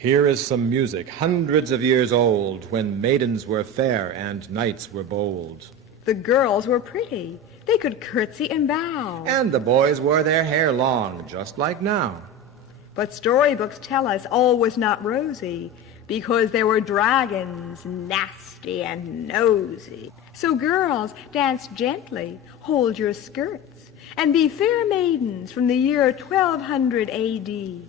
Here is some music hundreds of years old, when maidens were fair and knights were bold. The girls were pretty. They could curtsy and bow. And the boys wore their hair long, just like now. But storybooks tell us all was not rosy, because there were dragons, nasty and nosy. So girls, dance gently, hold your skirts, and be fair maidens from the year 1200 A.D.